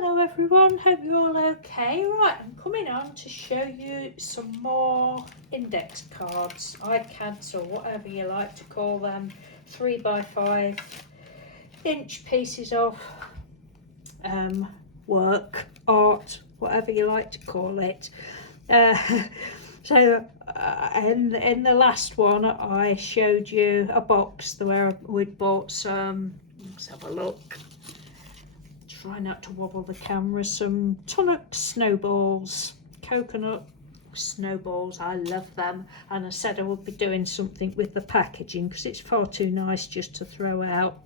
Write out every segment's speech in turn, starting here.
Hello everyone, hope you're all okay. Right, I'm coming on to show you some more index cards, Icads or whatever you like to call them, 3x5 inch pieces of work, art, whatever you like to call it. In the last one I showed you a box where we'd bought some, let's have a look. Try not to wobble the camera. Some tonic snowballs, coconut snowballs. I love them, and I said I would be doing something with the packaging because it's far too nice just to throw out.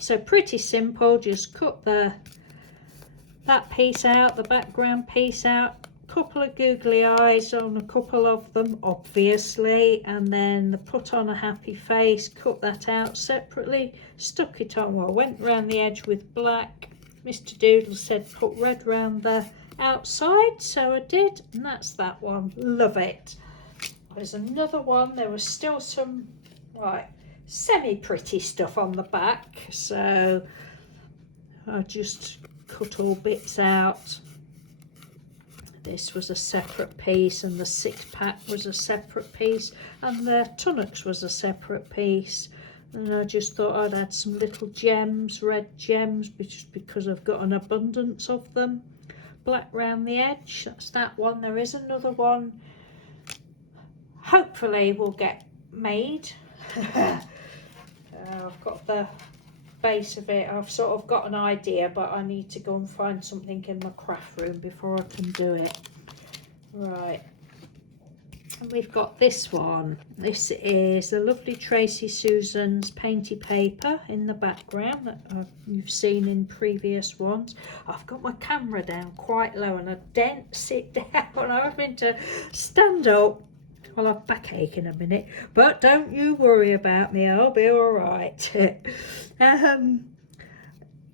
So pretty simple. Just cut that piece out, the background piece out. Couple of googly eyes on a couple of them, obviously, and then put on a happy face. Cut that out separately, stuck it on. Well, I went round the edge with black. Mr. Doodle said put red round the outside, so I did, and that's that one. Love it. There's another one. There was still some semi-pretty stuff on the back, so I just cut all bits out. This was a separate piece, and the 6-pack was a separate piece, and the tonics was a separate piece. And I just thought I'd add some little gems, red gems, just because I've got an abundance of them. Black round the edge, that's that one. There is another one, hopefully will get made. I've got the base of it, I've sort of got an idea, but I need to go and find something in my craft room before I can do it. Right, and we've got this one. This is the lovely Tracy Susan's Painty paper in the background that you've seen in previous ones. I've got my camera down quite low and I didn't sit down. I was meant to stand up. Well, I'll backache in a minute, but don't you worry about me, I'll be all right.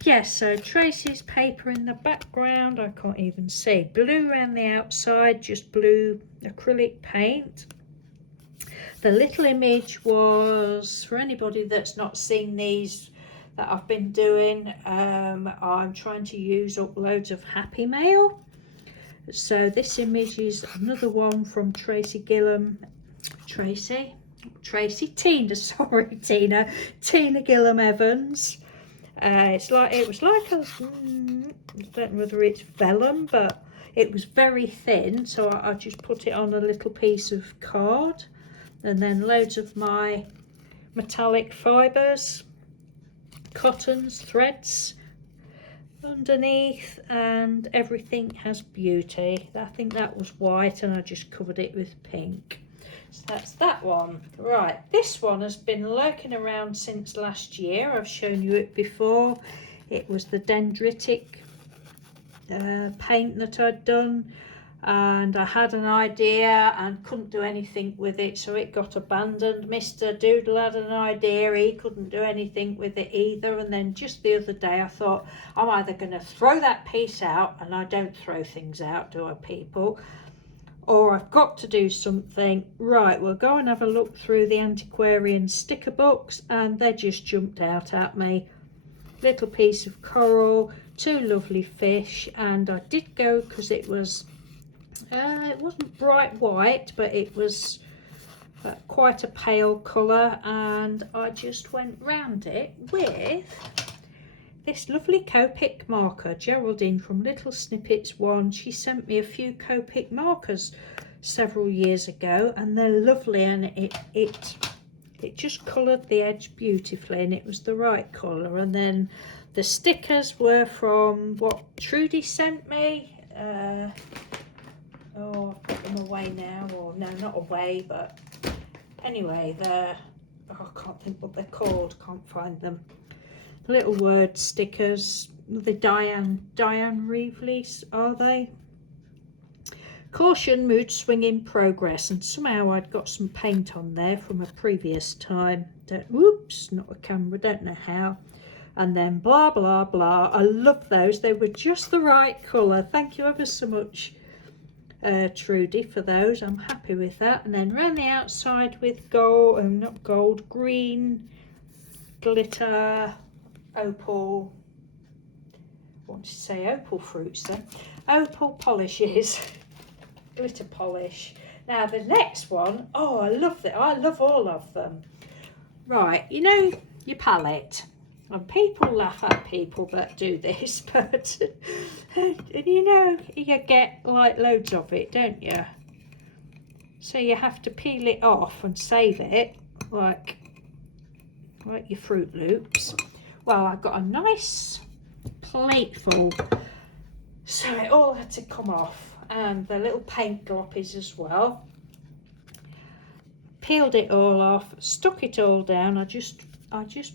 Yes, so Tracy's paper in the background, I can't even see. Blue around the outside, just blue acrylic paint. The little image was, for anybody that's not seen these that I've been doing, I'm trying to use up loads of Happy Mail. So this image is another one from Tina, Tina Gillam Evans. It was like a, I don't know whether it's vellum, but it was very thin, so I just put it on a little piece of card, and then loads of my metallic fibres, cottons, threads underneath, and everything has beauty. I think that was white and I just covered it with pink. So that's that one. Right, this one has been lurking around since last year. I've shown you it before. It was the dendritic paint that I'd done, and I had an idea and couldn't do anything with it, so it got abandoned. Mr. Doodle had an idea, he couldn't do anything with it either, and then just the other day I thought, I'm either going to throw that piece out, and I don't throw things out, do I, people? Or I've got to do something. Right, we'll go and have a look through the antiquarian sticker books, and they just jumped out at me. Little piece of coral, two lovely fish, and I did go because it was it wasn't bright white, but it was quite a pale colour, and I just went round it with this lovely Copic marker. Geraldine from Little Snippets 1, she sent me a few Copic markers several years ago, and they're lovely, and it just coloured the edge beautifully, and it was the right colour. And then the stickers were from what Trudy sent me. Oh, I've put them away now, or no, not away, but anyway, I can't think what they're called, can't find them. Little word stickers, the Diane Reeveleys, are they? Caution, mood swing in progress, and somehow I'd got some paint on there from a previous time. Whoops, not a camera, don't know how. And then blah blah blah. I love those, they were just the right colour. Thank you ever so much, Trudy, for those. I'm happy with that. And then around the outside with gold, not gold, green glitter, opal, wanted to say opal fruits then. Opal polishes, glitter polish. Now the next one, oh, I love that. I love all of them. Right, you know your palette. And people laugh at people that do this, but and you know you get like loads of it, don't you? So you have to peel it off and save it, like your Fruit Loops. Well, I've got a nice plateful, so it all had to come off, and the little paint gloppies as well. Peeled it all off, stuck it all down. I just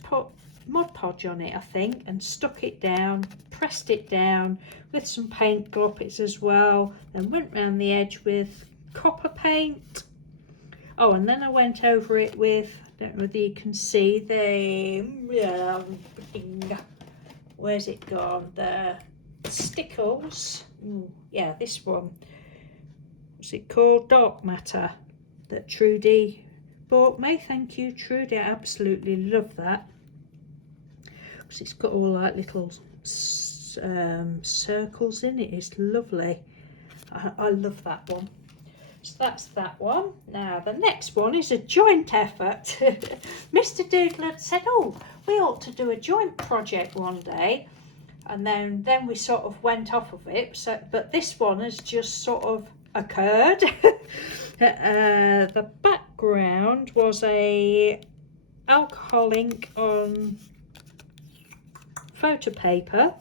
put Mod Podge on it, I think, and stuck it down, pressed it down with some paint gloppies as well, then went round the edge with copper paint. Oh, and then I went over it with, I don't know whether you can see the, where's it gone, the Stickles. Ooh, yeah, this one, what's it called, Dark Matter, that Trudy bought me. Thank you, Trudy, I absolutely love that. It's got all like little circles in it. It's lovely. I love that one. So that's that one. Now the next one is a joint effort. Mr. Doodle had said, oh, we ought to do a joint project one day, and then we sort of went off of it. So, but this one has just sort of occurred. The background was a alcohol ink on photo paper,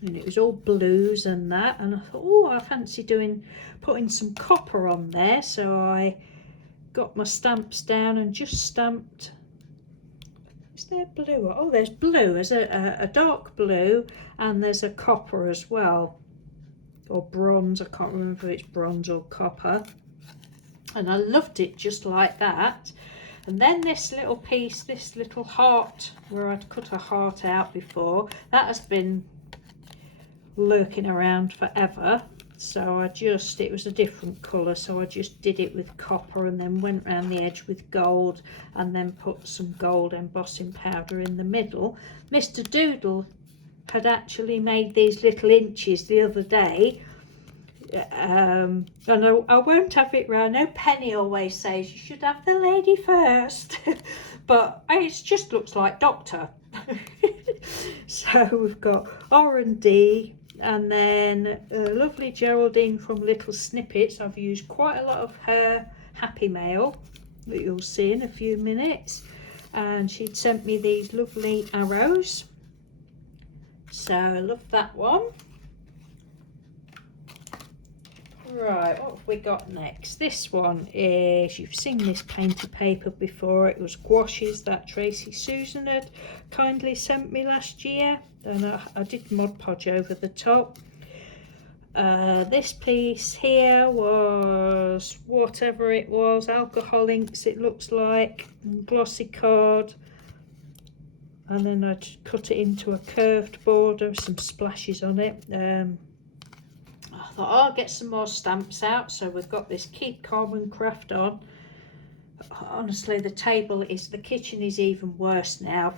and it was all blues and that, and I thought, oh, I fancy putting some copper on there, so I got my stamps down and just stamped. Is there blue? Oh, there's blue. There's a dark blue, and there's a copper as well, or bronze. I can't remember if it's bronze or copper, and I loved it just like that. And then this little piece, this little heart, where I'd cut a heart out before, that has been lurking around forever. So it was a different colour, so I just did it with copper and then went around the edge with gold and then put some gold embossing powder in the middle. Mr. Doodle had actually made these little inches the other day. And I won't have it round. No, Penny always says you should have the lady first, but it just looks like Doctor. So we've got R&D, and then lovely Geraldine from Little Snippets. I've used quite a lot of her Happy Mail that you'll see in a few minutes, and she'd sent me these lovely arrows, so I love that one. Right, what have we got next? This one is, you've seen this Painty paper before. It was gouaches that Tracy Susan had kindly sent me last year, and I did Mod Podge over the top. This piece here was whatever it was, alcohol inks it looks like, glossy card, and then I cut it into a curved border, some splashes on it. I thought, oh, I'll get some more stamps out, so we've got this Keep Calm and Craft on. Honestly, the kitchen is even worse now.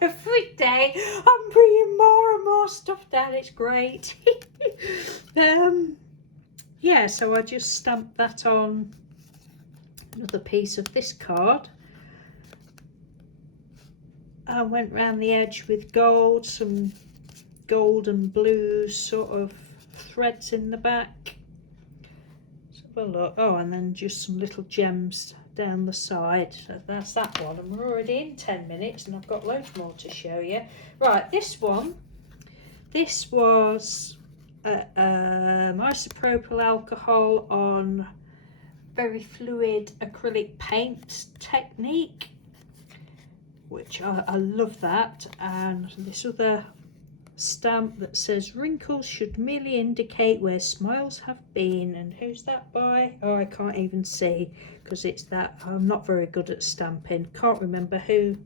Every day I'm bringing more and more stuff down. It's great. Yeah, so I just stamped that on another piece of this card. I went round the edge with gold, some gold and blue sort of threads in the back. Let's have a look. Oh, and then just some little gems down the side. So that's that one, and we're already in 10 minutes and I've got loads more to show you. Right, this one, this was isopropyl alcohol on very fluid acrylic paint technique, which I love that. And this other stamp that says wrinkles should merely indicate where smiles have been. And who's that by? Oh, I can't even see because it's that, I'm not very good at stamping. Can't remember who.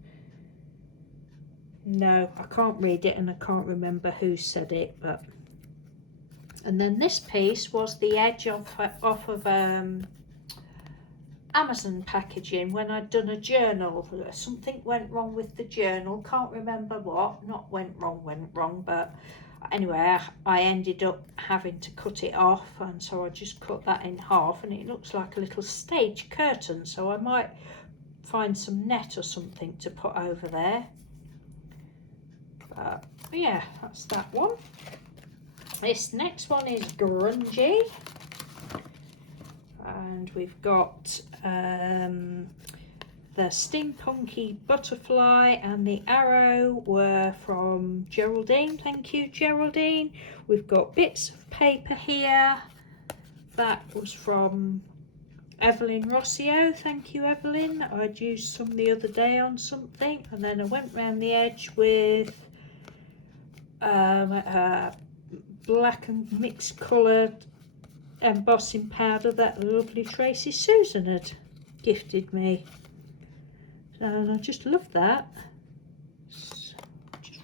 No, I can't read it and I can't remember who said it. But and then this piece was the edge off of Amazon packaging when I'd done a journal. Something went wrong with the journal, can't remember what. Not went wrong, but anyway, I ended up having to cut it off, and so I just cut that in half, and it looks like a little stage curtain, so I might find some net or something to put over there. But yeah, that's that one. This next one is grungy, and we've got the steampunky butterfly and the arrow were from Geraldine. Thank you, Geraldine. We've got bits of paper here. That was from Evelyn Rossio. Thank you, Evelyn. I'd used some the other day on something, and then I went round the edge with black and mixed coloured embossing powder that lovely Tracy Susan had gifted me, and I just love that. Just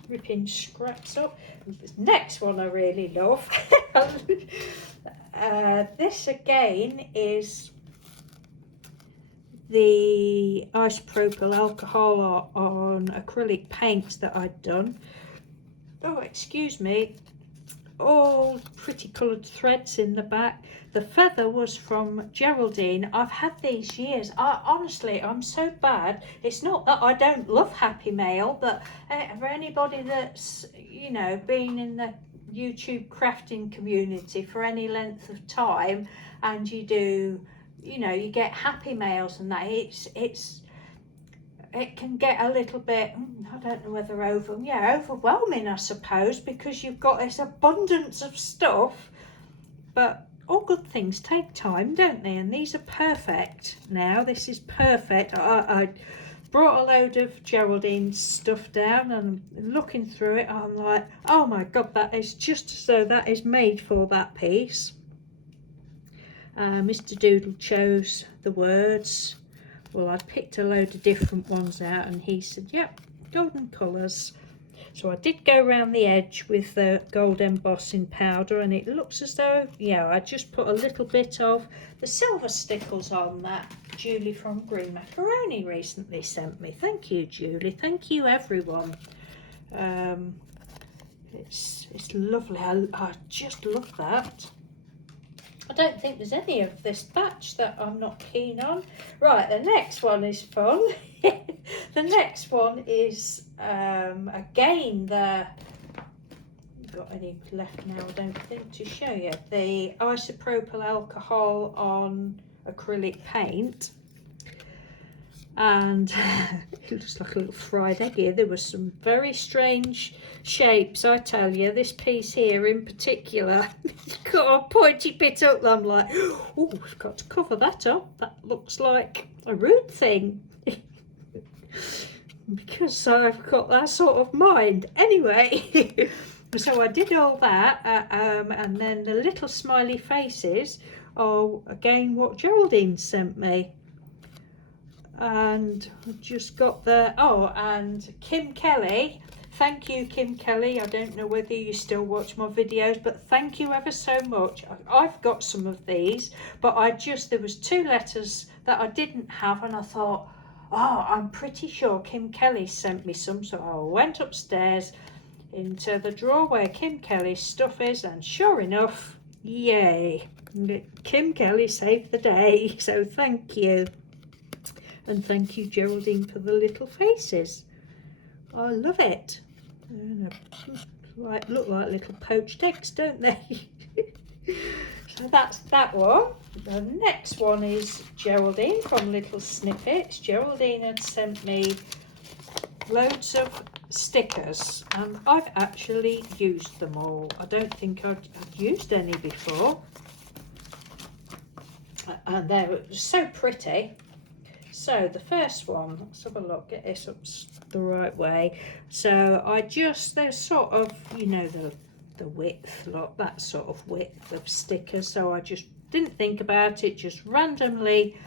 ripping scraps up. This next one I really love. This again is the isopropyl alcohol on acrylic paint that I'd done. Oh, excuse me. All pretty coloured threads in the back. The feather was from Geraldine. I've had these years. Honestly, I'm so bad. It's not that I don't love Happy Mail, but for anybody that's, you know, been in the YouTube crafting community for any length of time, and you do, you know, you get Happy Mails and that, it can get a little bit, I don't know whether overwhelming, I suppose, because you've got this abundance of stuff. But all good things take time, don't they? And these are perfect now. This is perfect. I brought a load of Geraldine's stuff down, and looking through it, I'm like, oh my God, that is just as though that is made for that piece. Mr. Doodle chose the words. Well, I picked a load of different ones out, and he said, yep, golden colours. So I did go around the edge with the gold embossing powder, and it looks as though, yeah, I just put a little bit of the silver stickles on that Julie from Green Macaroni recently sent me. Thank you, Julie. Thank you, everyone. It's lovely. I just love that. I don't think there's any of this batch that I'm not keen on. Right, the next one is fun. The next one is, again, got any left now, I don't think, to show you. The isopropyl alcohol on acrylic paint. And it looks like a little fried egg here. There were some very strange shapes, I tell you. This piece here in particular, got a pointy bit up. I'm like, oh, we've got to cover that up. That looks like a root thing. Because I've got that sort of mind. Anyway, so I did all that, and then the little smiley faces are, again, what Geraldine sent me. And I just got the, oh, and Kim Kelly, thank you, Kim Kelly. I don't know whether you still watch my videos, but thank you ever so much. I've got some of these, but there was 2 letters that I didn't have, and I thought, oh, I'm pretty sure Kim Kelly sent me some. So I went upstairs into the drawer where Kim Kelly's stuff is, and sure enough, yay, Kim Kelly saved the day. So thank you. And thank you, Geraldine, for the little faces. I love it. Look like little poached eggs, don't they? So that's that one. The next one is Geraldine from Little Snippets. Geraldine had sent me loads of stickers, and I've actually used them all. I don't think I'd used any before. And they're so pretty. So the first one, let's have a look, get this up the right way. So there's sort of, you know, the width, look, that sort of width of stickers. So I just didn't think about it, just randomly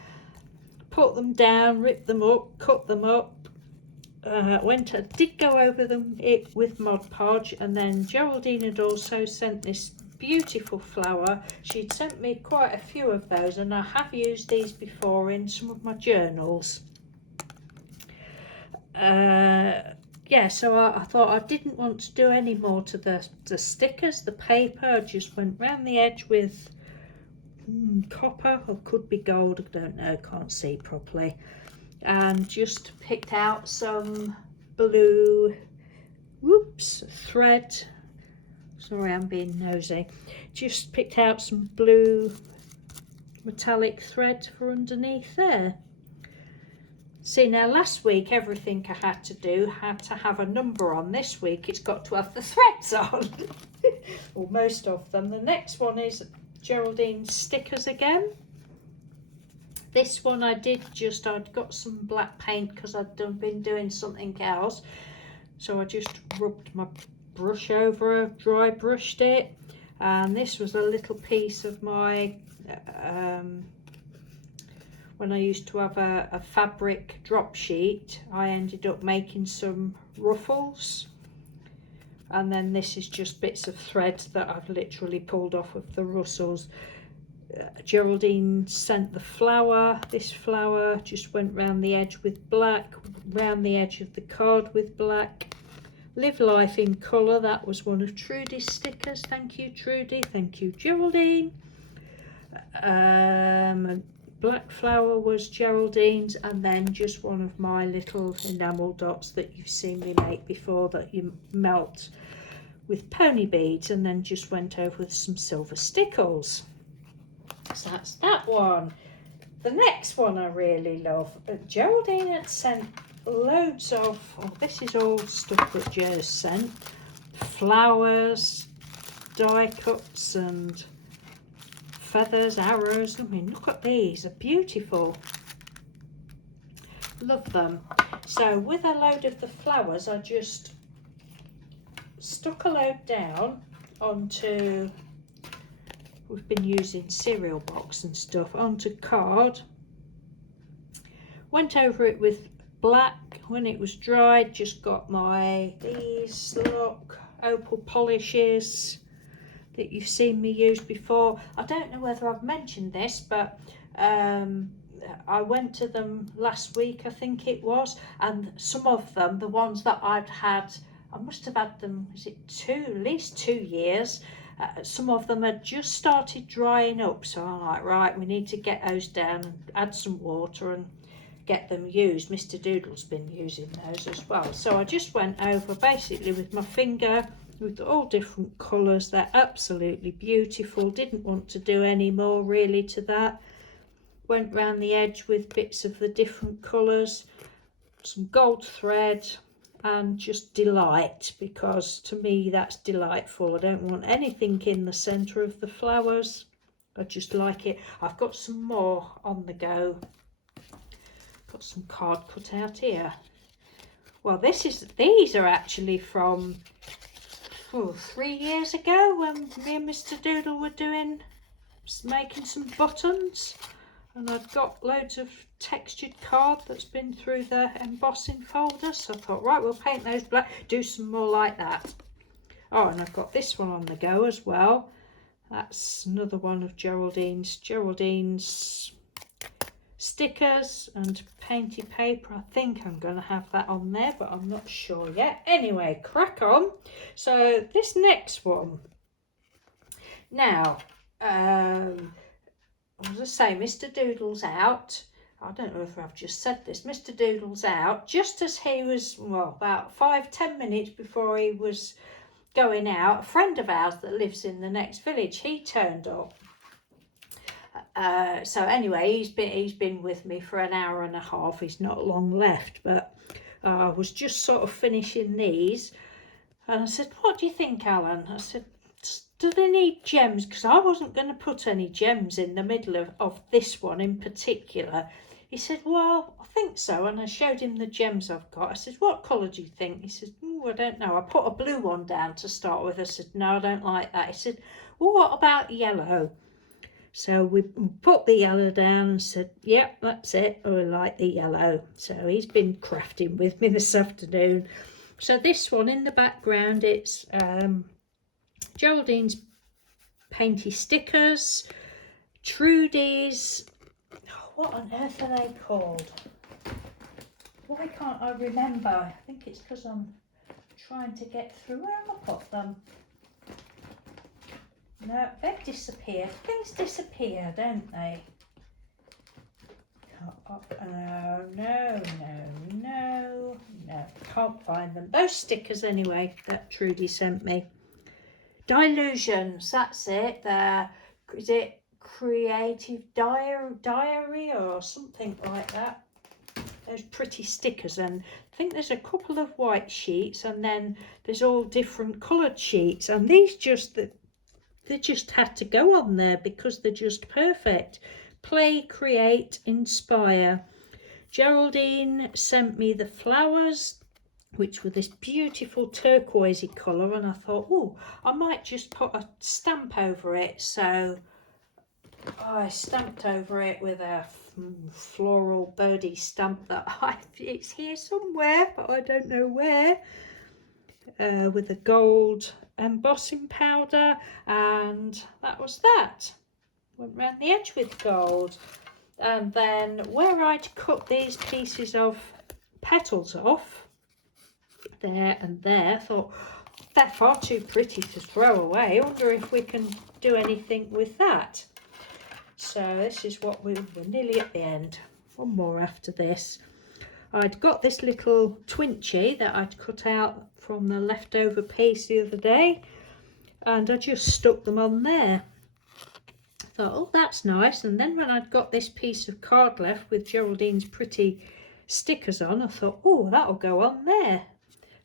put them down, ripped them up, cut them up. Did go over them with Mod Podge, and then Geraldine had also sent this beautiful flower. She'd sent me quite a few of those, and I have used these before in some of my journals. Yeah, so I thought I didn't want to do any more to the stickers, the paper. I just went round the edge with copper, or could be gold, I don't know, can't see properly, and just picked out some blue thread. Sorry, I'm being nosy. Just picked out some blue metallic thread for underneath there. See, now last week everything I had to do had to have a number on. This week it's got to have the threads on. Or most of them. The next one is Geraldine's stickers again. This one I'd got some black paint because I'd been doing something else. So I just rubbed my brush over, dry brushed it. And this was a little piece of my when I used to have a fabric drop sheet, I ended up making some ruffles, and then this is just bits of thread that I've literally pulled off of the ruffles. Geraldine sent the flower. This flower just went round the edge with black, round the edge of the card with black. Live life in colour, that was one of Trudy's stickers. Thank you, Trudy. Thank you, Geraldine. Black flower was Geraldine's, and then just one of my little enamel dots that you've seen me make before, that you melt with pony beads, and then just went over with some silver stickles. So that's that one. The next one I really love. Geraldine had sent loads of, this is all stuff that Jo's sent, flowers, die cuts and feathers, arrows. I mean, look at these, they're beautiful. Love them. So with a load of the flowers, I just stuck a load down onto, we've been using cereal box and stuff, onto card. Went over it with black. When it was dried, just got these look opal polishes that you've seen me use before. I don't know whether I've mentioned this, but I went to them last week, I think it was, and some of them, the ones that I'd had, I must have had them, at least 2 years. Some of them had just started drying up, so I'm like, right, we need to get those down and add some water and get them used. Mr. Doodle's been using those as well. So I just went over basically with my finger with all different colours. They're absolutely beautiful. Didn't want to do any more really to that. Went round the edge with bits of the different colours, some gold thread, and just delight, because to me that's delightful. I don't want anything in the centre of the flowers. I just like it. I've got some more on the go. Got some card cut out here. Well, these are actually from 3 years ago, when me and Mr. Doodle were making some buttons, and I've got loads of textured card that's been through the embossing folder, so I thought, right, we'll paint those black, do some more like that. Oh, and I've got this one on the go as well. That's another one of Geraldine's stickers and painty paper. I think I'm going to have that on there, but I'm not sure yet. Anyway, crack on. So this next one, now as I say, Mr. Doodle's out. I don't know if I've just said this. Mr. Doodle's out just as he was, well, about 5-10 minutes before he was going out. A friend of ours that lives in the next village, he turned up. So anyway, he's been with me for an hour and a half. He's not long left, but I was just sort of finishing these, and I said, what do you think, Alan? I said, do they need gems? Because I wasn't going to put any gems in the middle of this one in particular. He said, well, I think so. And I showed him the gems I've got. I said, what colour do you think? He said, I don't know. I put a blue one down to start with. I said, no, I don't like that. He said, well, what about yellow? So we put the yellow down and said, yep, that's it. I like the yellow. So he's been crafting with me this afternoon. So this one in the background, it's Geraldine's Painty stickers, Trudy's, what on earth are they called? Why can't I remember? I think it's because I'm trying to get through. Where have I put them? No, they've disappeared. Things disappear, don't they? No. Can't find them. Those stickers anyway that Trudy sent me. Delusions, that's it. Is it Creative Diary or something like that? Those pretty stickers, and I think there's a couple of white sheets, and then there's all different coloured sheets, and these they just had to go on there because they're just perfect. Play, create, inspire. Geraldine sent me the flowers, which were this beautiful turquoisey colour, and I thought, oh, I might just put a stamp over it. So I stamped over it with a floral birdie stamp it's here somewhere, but I don't know where, with a gold embossing powder, and that was that. Went round the edge with gold. And then where I'd cut these pieces of petals off, there and there, thought they're far too pretty to throw away. I wonder if we can do anything with that. So this is what we're nearly at the end. One more after this. I'd got this little twinchy that I'd cut out from the leftover piece the other day, and I just stuck them on there. Thought, oh, that's nice. And then when I'd got this piece of card left with Geraldine's pretty stickers on, I thought, oh, that'll go on there.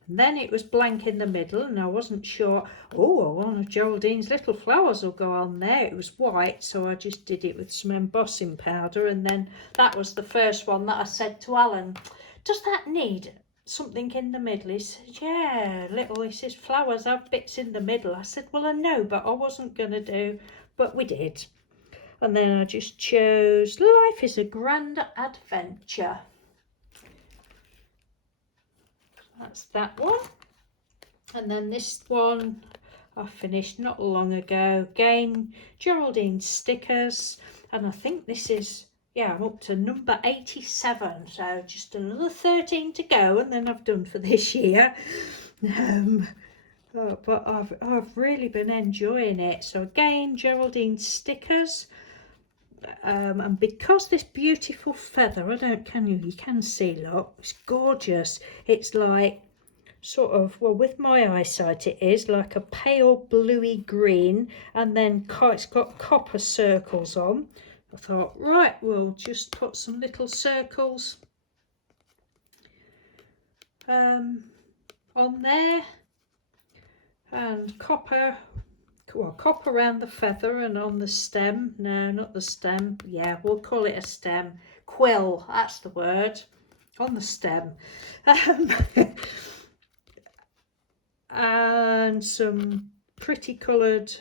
And then it was blank in the middle, and I wasn't sure, oh, one of Geraldine's little flowers will go on there. It was white, so I just did it with some embossing powder, and then that was the first one that I said to Alan, does that need something in the middle? He said, yeah, he says, flowers have bits in the middle. I said, well, I know, but I wasn't going to do, but we did. And then I just chose Life is a Grand Adventure. That's that one. And then this one I finished not long ago. Again, Geraldine's stickers. And I think this is, yeah, I'm up to number 87. So just another 13 to go, and then I've done for this year. But I've really been enjoying it. So again, Geraldine's stickers. And because this beautiful feather, you can see, look, it's gorgeous. It's like sort of, well, with my eyesight it is like a pale bluey green, and then it's got copper circles on. I thought, right, we'll just put some little circles on there, and copper around the feather and on the stem. No, not the stem. Yeah, we'll call it a stem. Quill, that's the word. On the stem. And some pretty coloured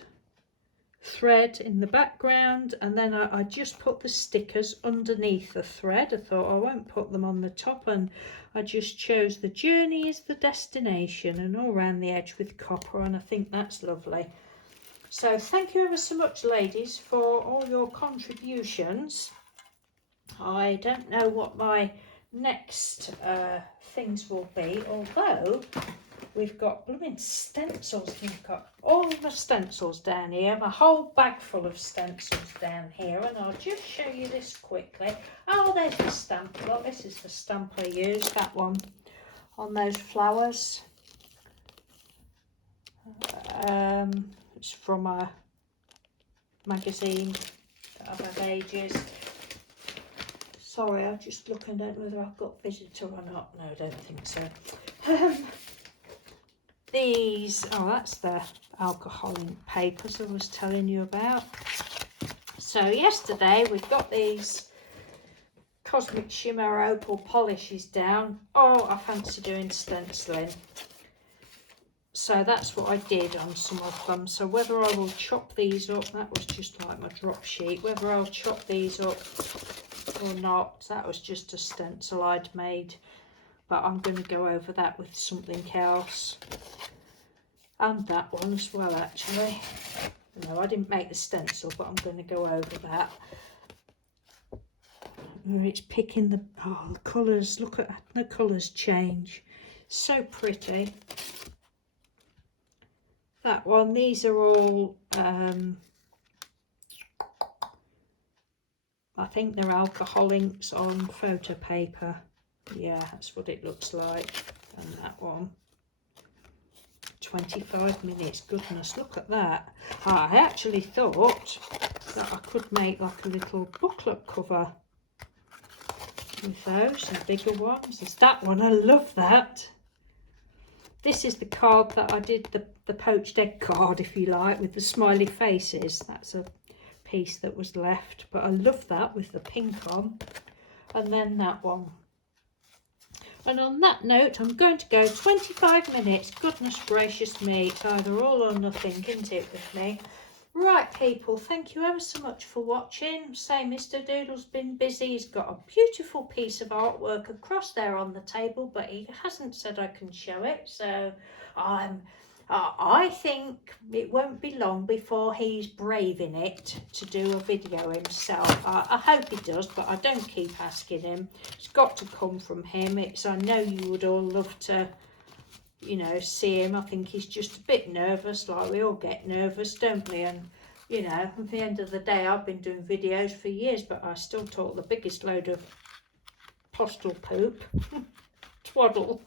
thread in the background, and then I just put the stickers underneath the thread. I thought I won't put them on the top, and I just chose the journey is the destination, and all around the edge with copper, and I think that's lovely. So thank you ever so much, ladies, for all your contributions. I don't know what my next things will be, although we've got blooming stencils. We've got all my stencils down here, my whole bag full of stencils down here, and I'll just show you this quickly. Oh, there's the stamp. Look, this is the stamp I used, that one, on those flowers. It's from a magazine that I've had ages. Sorry, I'm just looking at whether I've got visitor or not. No, I don't think so. These, oh, that's the alcohol ink papers I was telling you about. So yesterday we got these Cosmic Shimmer Opal polishes down. Oh, I fancy doing stenciling. So that's what I did on some of them. So whether I will chop these up, that was just like my drop sheet, whether I'll chop these up or not, that was just a stencil I'd made. But I'm going to go over that with something else. And that one as well, actually. No, I didn't make the stencil, but I'm going to go over that. Where it's picking the colours. Look at the colours change. So pretty. That one, these are all, I think they're alcohol inks on photo paper. Yeah, that's what it looks like. And that one, 25 minutes. Goodness, look at that. I actually thought that I could make like a little booklet cover with those, some bigger ones. There's that one, I love that. This is the card that I did, the poached egg card, if you like, with the smiley faces. That's a piece that was left, but I love that with the pink on. And then that one. And on that note, I'm going to go 25 minutes. Goodness gracious me, it's either all or nothing, isn't it, with me? Right, people, thank you ever so much for watching. Say, Mr. Doodle's been busy. He's got a beautiful piece of artwork across there on the table, but he hasn't said I can show it. So I think it won't be long before he's brave in it to do a video himself. I hope he does, but I don't keep asking him. It's got to come from him. I know you would all love to, you know, see him. I think he's just a bit nervous, like we all get nervous, don't we? And you know, at the end of the day, I've been doing videos for years, but I still talk the biggest load of postal poop. Twaddle.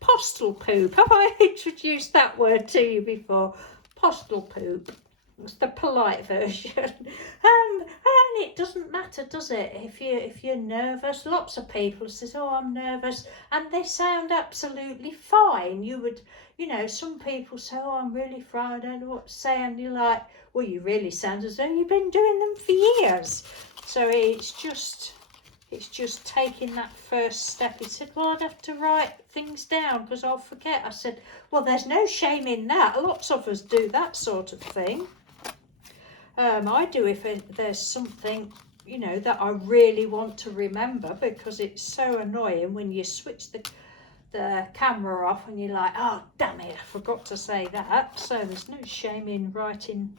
Postal poop. Have I introduced that word to you before? Postal poop. It's the polite version. And it doesn't matter, does it? If you're nervous, lots of people say, "Oh, I'm nervous," and they sound absolutely fine. You would, you know, some people say, "Oh, I'm really frightened, I don't know what to say," and you're like, "Well, you really sound as though you've been doing them for years." So it's just taking that first step. He said, "Well, I'd have to write things down because I'll forget." I said, "Well, there's no shame in that. Lots of us do that sort of thing. I do if there's something, you know, that I really want to remember, because it's so annoying when you switch the camera off and you're like, oh, damn it, I forgot to say that." So there's no shame in writing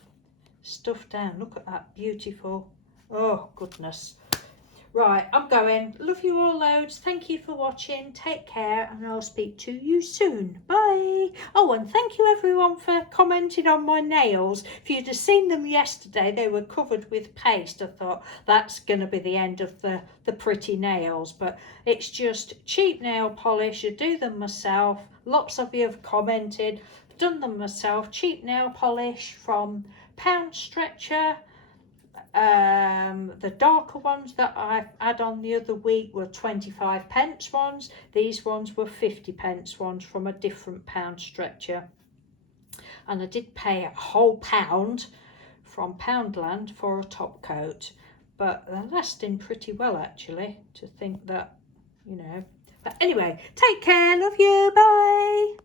stuff down. Look at that, beautiful. Oh, goodness. Right, I'm going. Love you all loads. Thank you for watching. Take care, and I'll speak to you soon. Bye. Oh, and thank you everyone for commenting on my nails. If you'd have seen them yesterday, they were covered with paste. I thought that's going to be the end of the pretty nails, but it's just cheap nail polish. I do them myself. Lots of you have commented. I've done them myself. Cheap nail polish from Pound Stretcher. The darker ones that I had on the other week were 25p ones. These ones were 50p ones from a different Pound Stretcher. And I did pay a whole £1 from Poundland for a top coat. But they're lasting pretty well, actually, to think that, you know. But anyway, take care. Love you. Bye.